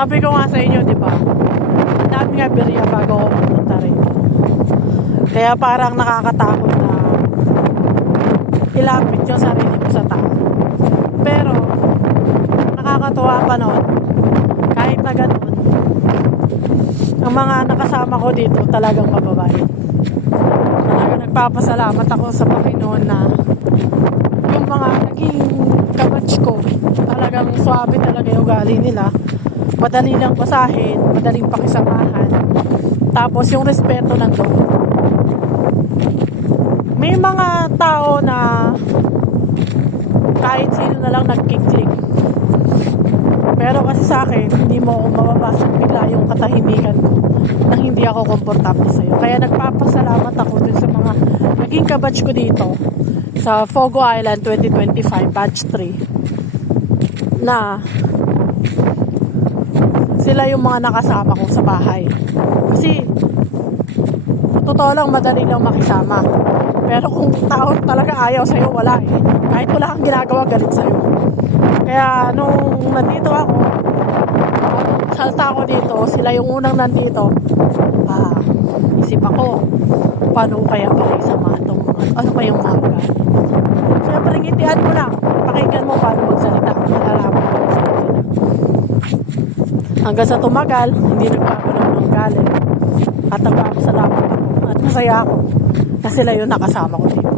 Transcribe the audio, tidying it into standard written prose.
Sabi ko nga sa inyo, di ba? Ang dami nga birya bago ako pumunta rito. Kaya parang nakakatakot na ilapit yung sarili mo sa tao. Pero, nakakatuwa pa noon. Kahit na ganun, ang mga nakasama ko dito talagang mababait. Talagang nagpapasalamat ako sa Panginoon na yung mga naging kabatch ko, talagang swabe talaga yung ugali nila. Madali lang basahin, madaling pakisamahan. Tapos yung respeto nandoon. May mga tao na kahit sino na lang nagkiklik. Pero kasi sa akin, hindi mo ako mababasag bigla yung katahimikan ko na hindi ako komportable sa'yo. Kaya nagpapasalamat ako dun sa mga naging kabatch ko dito sa Fogo Island 2025 batch 3 na sila yung mga nakasama ko sa bahay. Kasi totoo lang, madali lang makisama. Pero kung tao talaga ayaw sa'yo, wala eh. Kahit wala kang ginagawa, galit sa'yo. Kaya nung nandito ako, salta ako dito, sila yung unang nandito. Isip ako, paano kaya makisama itong ano pa yung mga ugali. Siyempre, ngitian mo lang. Pakinggan mo paano magsalita. Malalaman mo sila. Hanggang sa tumagal, hindi nagbago ng galit. At nagpapasalamat ako. At masaya ako na sila yung nakasama ko dito.